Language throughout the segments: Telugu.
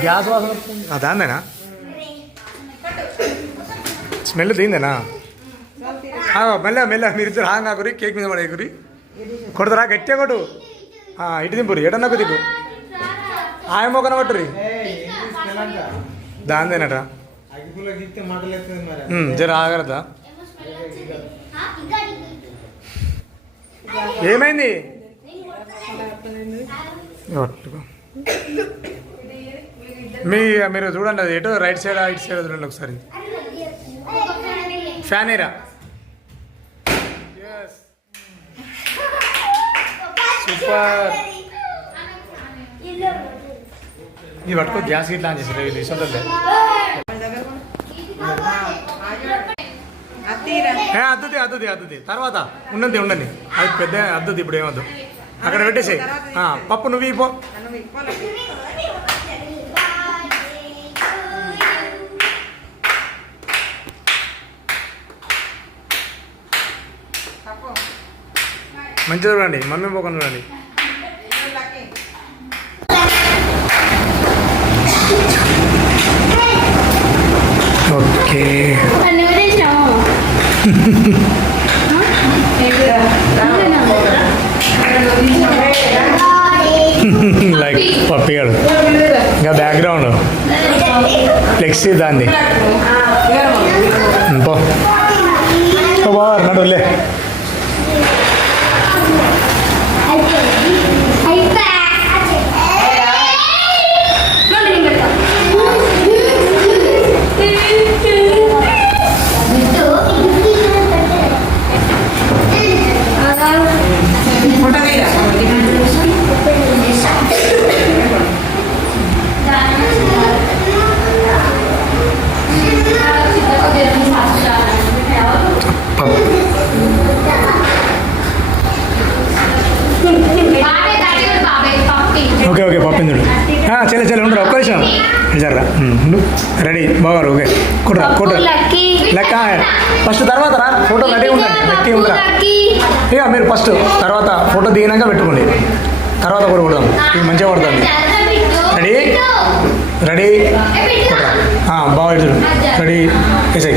గ్యాస్ వాసన దాందేనా స్మెల్ దీందేనా మెల్ల మెల్ల మీరు ఇద్దరు హాంగ్ ఆకురి కేక్ మీద పడే గురి కొడతారా గట్టిగా కొట్టు ఇటు దింపురి ఎటన్నకు దిగు ఆయమో కనబట్టురి దాందేనట జర ఆగరదా ఏమైంది మీరు చూడండి అది ఎటో రైట్ సైడ్ ఇటు సైడ్ చూడండి ఒకసారి ఫ్యాన్ ఏరా సూపర్ ఇది పట్టుకో గ్యాస్ ఇట్లా అని చేసారు ఇది ఇస్తుంటే అద్దుది తర్వాత ఉండండి అది పెద్ద అద్దుది ఇప్పుడు ఏమద్దు అక్కడ పెట్టేసాయి పప్పు నువ్వు ఇపో మంచిగా చూడండి మమ్మీ పోకుండా చూడండి ఓకే లైక్ పప్పిగాడు ఇంకా బ్యాక్గ్రౌండ్ ఫ్లెక్సీ దాన్ని నడులే ఓకే ఓకే పప్పిందుడు చెల్లె ఉండరా ఒక్క నిమిషం జర్రా రెడీ బాగారు ఓకే కొట్రా లెక్క ఫస్ట్ తర్వాత రా ఫోటో రెడీ ఉండండి లెక్కి ఉండరా ఇక మీరు ఫస్ట్ తర్వాత ఫోటో దిగినాక పెట్టుకోండి తర్వాత కూడా కొడదాం ఇది మంచిగా పడుతుంది రెడీ కొట్రా బాగా చూడు రెడీ వేసాయి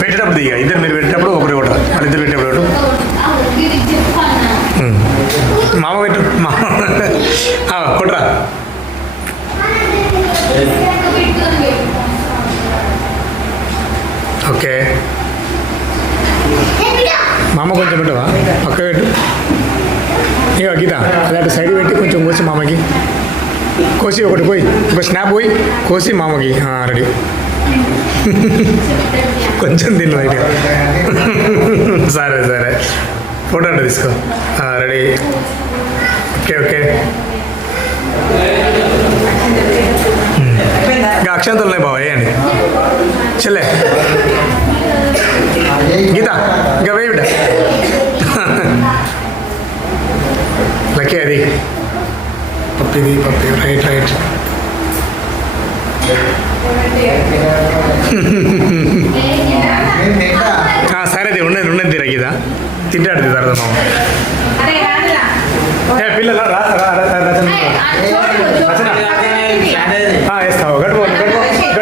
పెట్టేటప్పుడు దిగా ఇద్దరు మీరు పెట్టేటప్పుడు ఒకటి కొట్టరా వాళ్ళిద్దరు పెట్టేటప్పుడు మామ పెట్టు కొట్రా ఓకే మామ కొంచెం పెట్టవా పక్క పెట్టు ఇక గీత అలాంటి సైడ్ పెట్టి కొంచెం కోసి మామకి కోసి ఒకటి పోయి ఒక స్నాప్ పోయి కోసి మామకి రెడీ కొంచెం తిను అయితే సరే ఫోటో అంటే తీసుకో రెడీ ఓకే ఇంకా అక్షంతలు ఉన్నాయి బాబా వేయండి చెల్లె గీత ఇంకా వేయి బిడ్డ లక్కీ అది పప్పిది రైట్ సరేది ఉండేది గీత తింటాడు తర్వాత మామ పిల్లలు రచన వేస్తావు గడుపు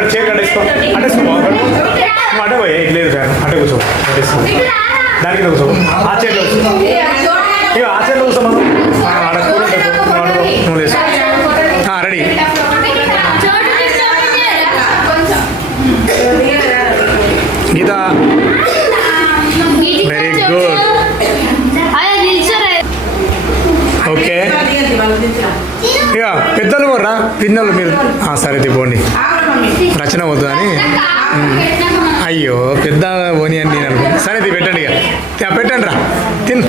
చేతి కట్టేసుకో అట్టేసుకో అడ్డ పోయి లేదు అట్టే కూర్చో అట్టేసుకో దానికి కూర్చో ఆ చేతిలో ఇక ఆ చేతిలో కూర్చో మనం ఆడ కూర నువ్వు వేసుకో రెడీ గీత వెరీ గుడ్ ఓకే ఇక పెద్దలు కూడా పిన్నలు మీరు సరే తిప్పండి రచన వద్దు అని అయ్యో పెద్ద పోనీ అని నేను అనుకున్నాను సరే పెట్టండి ఇక పెట్టండి రా తిన్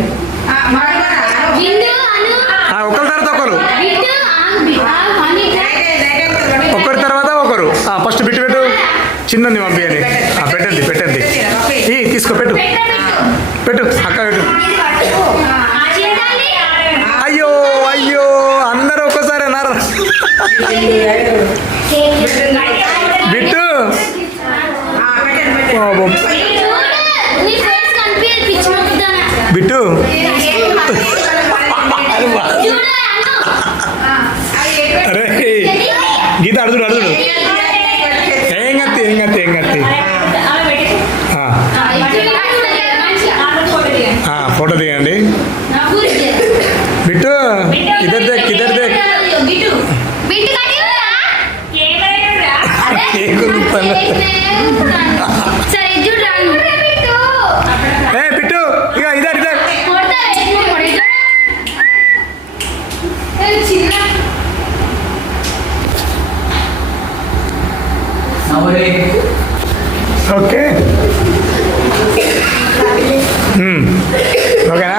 ఒకరి తర్వాత ఒకరి తర్వాత ఒకరు ఫస్ట్ పెట్టు చిన్నది పంపించండి పెట్టండి తీసుకో పెట్టు అక్క పెట్టు అయ్యో అందరూ ఒక్కసారి అన్నారు బిట్టు బిట్టు గీత అడుగుడు అడుగుడు ఏం కత్తి ఫోటో దిగండి బిట్టు ఇద్దరు దేక్ బిట్టు ఇక ఇద్దరు ఓకే ఓకేనా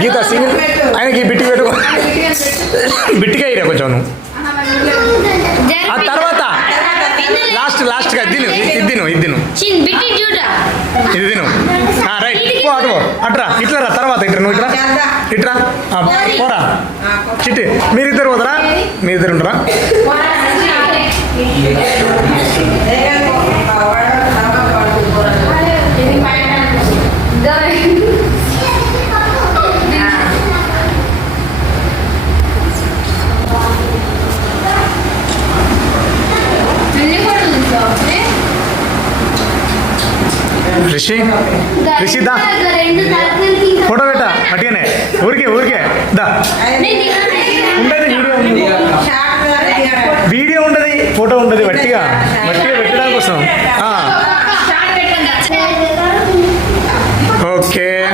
గీత సింగిల్ ఆయనకి బిట్టు పెట్టుకో బిట్టిగా ఇరా కొంచెం నువ్వు ఆ తర్వాత లాస్ట్గా ఇది తిను ఇది తిను రైట్ పో అటు అట్రా ఇట్లా రా తర్వాత ఇట్రా నువ్వు ఇట్రా పోరా చిట్టి మీరిద్దరు పోతారా మీరిద్దరు ఉంటారా రిషి దా ఫోటో పెట్టా అట్టిగానే ఊరికే దా ఉండదు వీడియో ఉండదు ఫోటో ఉండదు వట్టిగా పెట్టడానికి కోసం ఓకే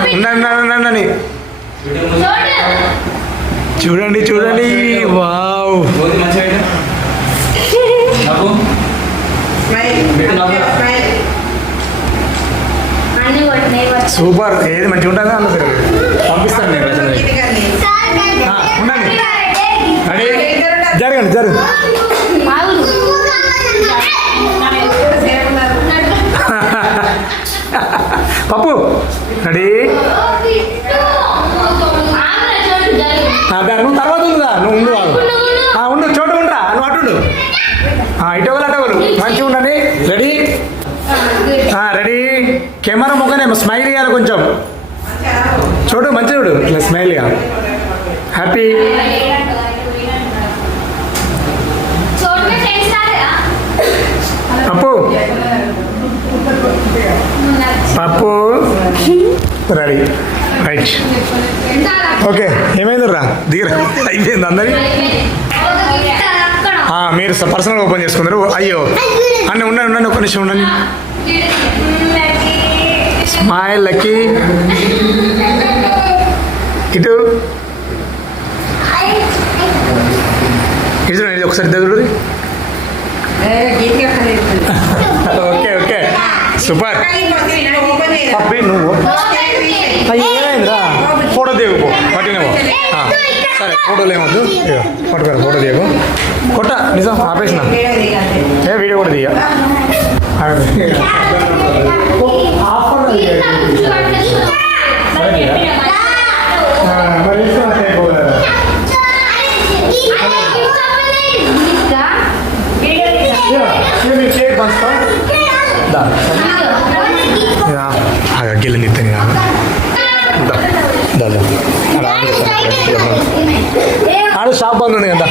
ఉండండి చూడండి వావ్ సూపర్ ఏది మంచిగా ఉంటుందా అన్న సరే పంపిస్తాను నేను ఉండండి జరగండి పప్పు రెడీ నువ్వు తర్వాత ఉందా నువ్వు ఉండు చోట ఉండరా నువ్వు అటుండు ఇటవలు మంచిగా ఉండండి రెడీ కెమెరా ముఖనే స్మైల్ ఇవ్వాలి కొంచెం చూడు మంచిగా చూడు ఇట్లా స్మైల్ ఇవ్వాలి హ్యాపీ పప్పు రెడీ రైట్ ఓకే ఏమైంది రా దిగరా అయిపోయింది అందరి మీరు పర్సనల్ ఓపెన్ చేసుకున్నారు అయ్యో అన్నీ ఉండండి ఒక్క నిమిషం ఉండండి స్మైల్ లక్కీ ఇటు ఒకసారి చదువు ఓకే సూపర్ పప్పి నువ్వు ఏమైందిరా ఫోటో దిగుపో పట్టినవో సరే ఫోటోలు ఏమొద్దు పట్టుకోరా ఫోటో దిగు కొట్ట నిజం ఆపేసిన వీడియో కూడా దిగా గిల్లని ఇస్తాను ఆడ షాప్ బంద్ ఉంది కదా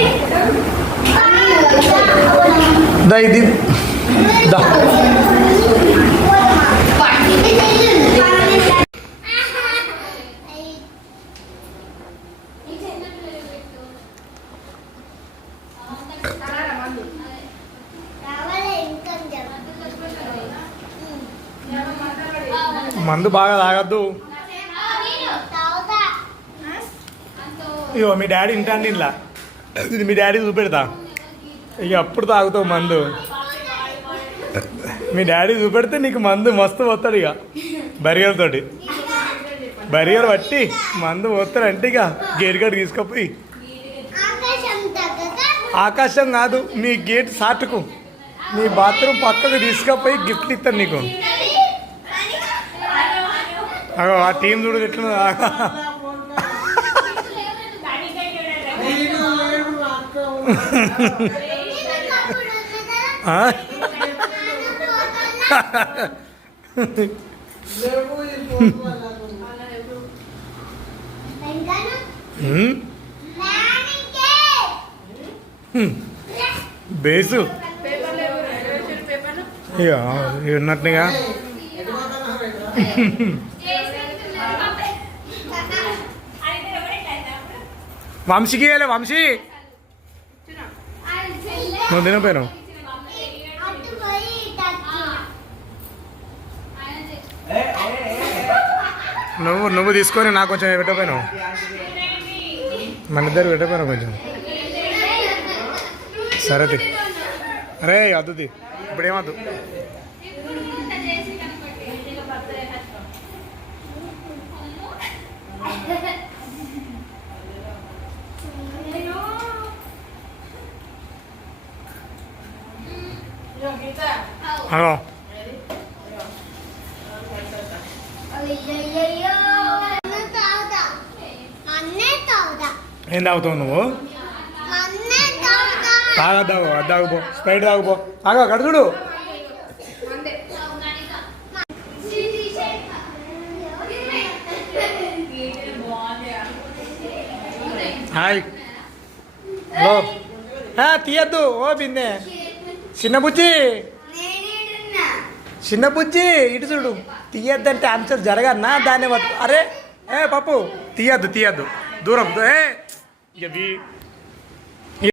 దా ఇది దా మందు బాగా తాగద్దు ఇగో మీ డాడీ ఇంటండి ఇలా ఇది మీ డాడీ చూపెడతా ఇక అప్పుడు తాగుతావు మందు మీ డాడీ చూపెడితే నీకు మందు మస్తు పోతాడు ఇక బర్గర్ తోటి బర్గర్ పట్టి మందు పోతాడు అంటే ఇక గేట్ కాడ తీసుకుపోయి ఆకాశం కాదు మీ గేట్ సాటుకు మీ బాత్రూమ్ పక్కకు తీసుకుపోయి గిఫ్ట్ ఇస్తాను నీకు ఆ టీం చూడు ఎట్లా బేసు ఇక ఉన్నట్టుగా వంశీకి వెళ్ళే వంశీ నువ్వు తినపోయినావు నువ్వు తీసుకొని నాకు కొంచెం పెట్టకపోయినావు మన ఇద్దరు పెట్టకపోయినావు కొంచెం సరే అరే అద్దుది ఇప్పుడు ఏమద్దు హలో ఏం తాగుతావు నువ్వు తాగద్దావు అది తాగుపో స్ప్రైట్ తాగుపో తాగా కడుచుడు హాయ్ హలో తీయద్దు ఓ బిందే చిన్న బుజ్జి ఇటు చూడు తీయద్దంటే అంశాలు జరగన్నా దాన్ని అరే పప్పు తీయద్దు దూరం ఇక